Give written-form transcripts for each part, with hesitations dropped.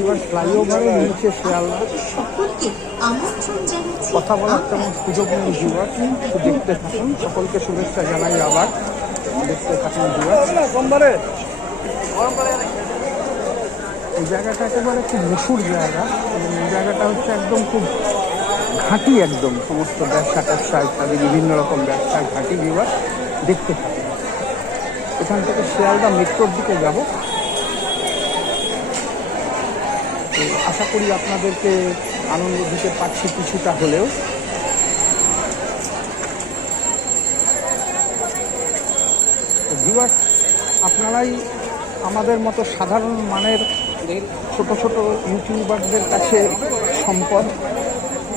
এবার ফ্লাইওভারের নিচে শিয়ালদা কথা বলার তেমন সুযোগ নেই ভিউয়ার, একটু দেখতে থাকুন। সকলকে শুভেচ্ছা জানাই আবার, দেখতে থাকুন ভিউয়ার। এই জায়গাটা একেবারে খুব মশুর জায়গা, এই জায়গাটা হচ্ছে একদম খুব ঘাঁটি, একদম সমস্ত ব্যবসা ট্যাবসা ইত্যাদি বিভিন্ন রকম ব্যবসার ঘাঁটি ভিউয়ার, দেখতে থাকুন। এখান থেকে শিয়ালদা মেট্রোর দিকে যাব, তো আশা করি আপনাদেরকে আনন্দ দিতে পারছি কিছুটা হলেও। তো ভিউয়ার, আপনারাই আমাদের মতো সাধারণ মানের ছোট ছোট ইউটিউবারদের কাছে সম্পদ,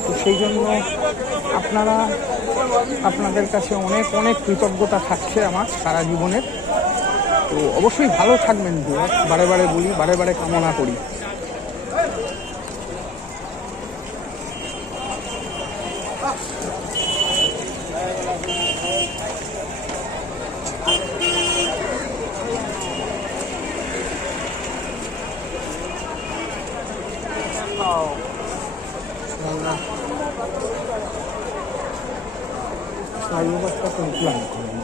তো সেই জন্য আপনাদের কাছে অনেক অনেক কৃতজ্ঞতা থাকছে আমার সারা জীবনের। তো অবশ্যই ভালো থাকবেন ভিউয়ার, বারে বারে বলি, বারে বারে কামনা করি। ফ্লাইওভারটা তো প্ল্যান করেন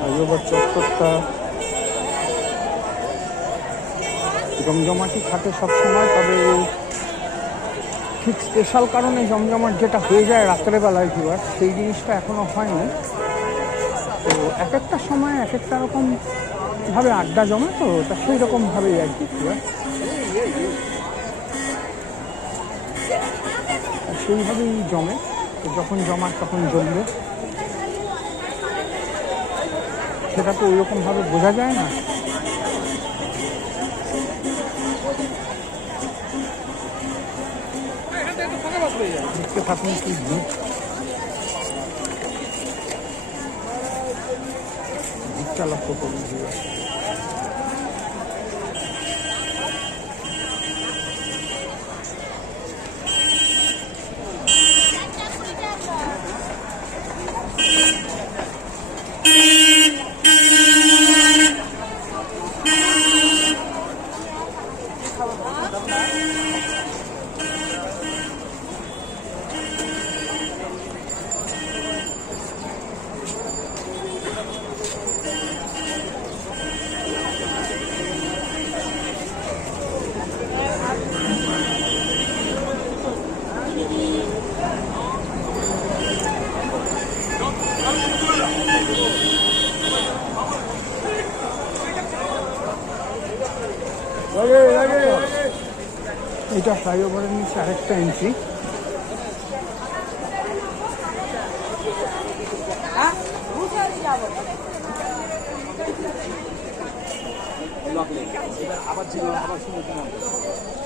ফ্লাইওভার চত্বরটা জমজমাটি থাকে সবসময়, তবে ঠিক স্পেশাল কারণে জমজমাট যেটা হয়ে যায় রাত্রেবেলায় ভিউয়ার, সেই জিনিসটা এখনো হয়নি। তো এক একটা সময় এক একটা রকম ভাবে আড্ডা জমে, তো তা সেই রকমভাবেই আর কি ভিউয়ার, সেইভাবেই জমে। তো যখন জমার তখন জমবে, সেটা তো ওইরকমভাবে বোঝা যায় না। দেখতে থাকুন কি দিকটা লক্ষ্য করুন। এটা ফ্লাইওভারের নিচে আরেকটা এন্ট্রি।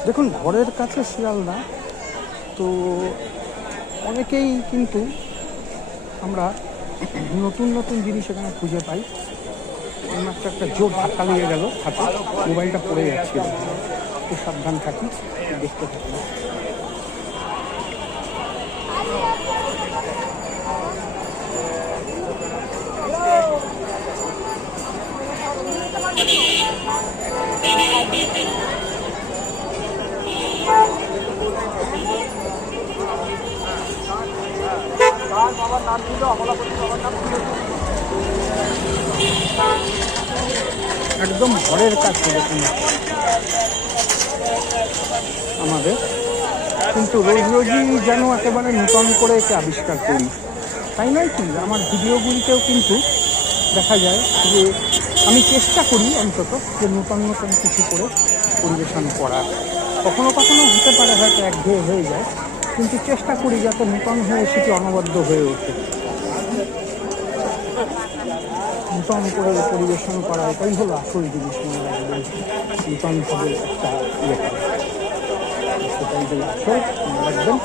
দেখুন, ঘরের কাছে শিয়ালদা, তো অনেকেই কিন্তু আমরা নতুন নতুন জিনিস এখানে খুঁজে পাই। মাত্র একটা জোর ধাক্কা লেগে গেল হাতে, মোবাইলটা পড়ে যাচ্ছিল, একটু সাবধান থাকি, দেখতে থাকি। একদম ঘরের কাছে দেখুন আমাদের, কিন্তু রোজ রোজই যেন একেবারে নূতন করে একে আবিষ্কার করি, তাই নয় কি? আমার ভিডিওগুলিতেও কিন্তু দেখা যায় যে আমি চেষ্টা করি অন্তত যে নূতন নতুন কিছু করে পরিবেশন করার। কখনো কখনো হতে পারে হয়তো একঘেয়ে হয়ে যায়, কিন্তু চেষ্টা করি যাতে নূতন হয়ে সেটি অনবদ্য হয়ে ওঠে, নূতন করে পরিবেশন করা, এটাই হলো আসল জিনিস। মনে রাখবেন, নূতনভাবে একটা ইয়ে করা, সেটাই হলো আসল, মনে রাখবেন।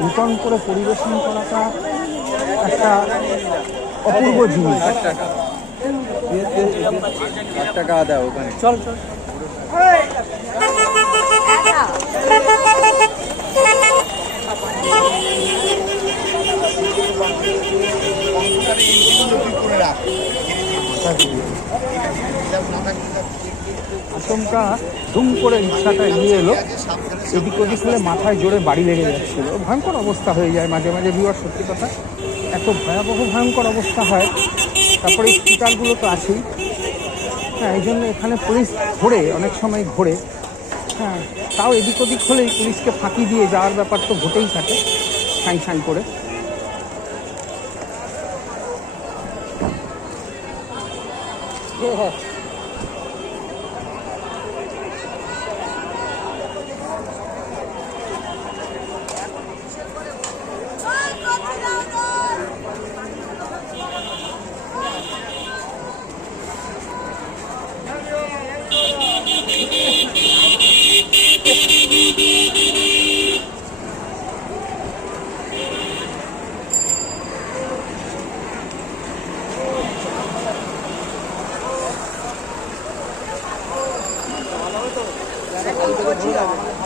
নূতন করে পরিবেশন করাটা একটা অপূর্ব জিনিস। টাকা দাও ওখানে। চল চল। আচমকা ধুম করে রিক্সাটা এগিয়ে এলো, এদিক ওদিক হলে মাথায় জোরে বাড়ি লেগে যাচ্ছিল। ভয়ঙ্কর অবস্থা হয়ে যায় মাঝে মাঝে ভিউয়ার, সত্যি কথা এত ভয়াবহ ভয়ঙ্কর অবস্থা হয়। তারপরে স্কুটারগুলো তো আছেই। হ্যাঁ, এই জন্য এখানে পুলিশ ঘোরে, অনেক সময় ঘোরে। হ্যাঁ, তাও এদিক ওদিক হলেই পুলিশকে ফাঁকি দিয়ে যাওয়ার ব্যাপার তো ঘটেই থাকে সাঁই সাঁই করে।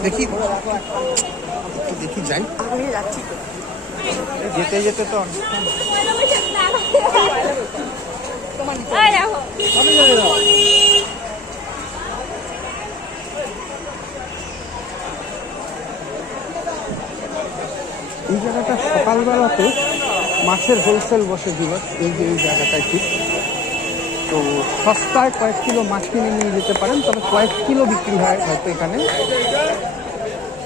দেখি দেখি যাই, যেতে যেতে তো এই জায়গাটা সকালবেলাতে মাছের হোলসেল বসে দিল। এই যে এই জায়গাটায় ঠিক তো সস্তায় কয়েক কিলো মাছ কিনে নিয়ে যেতে পারেন, তবে কয়েক কিলো বিক্রি হয় হয়তো এখানে,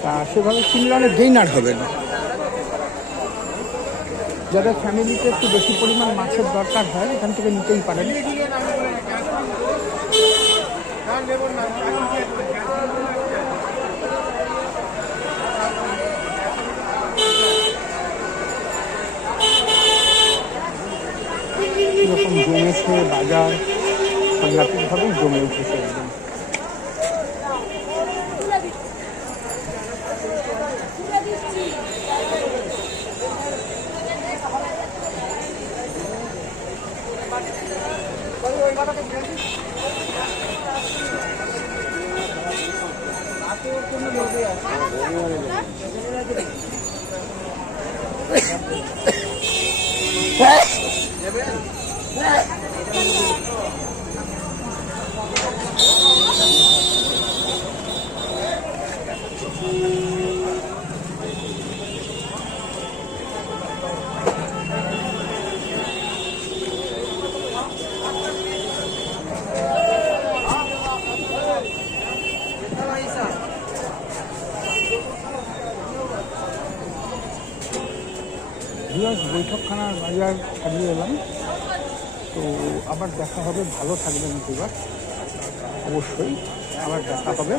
তা সেভাবে কিনলে অনেক গেইনার হবে না। যাদের ফ্যামিলিতে একটু বেশি পরিমাণ মাছের দরকার হয় এখান থেকে নিতেই পারেন। এরকম জমেছে বাজার, সাংঘাতিকভাবেই জমে উঠেছে একদম। বৈঠকখানার বাজার ছাড়িয়ে এলাম, তো আবার দেখা হবে। ভালো থাকবেন এবার, অবশ্যই আবার দেখা হবে।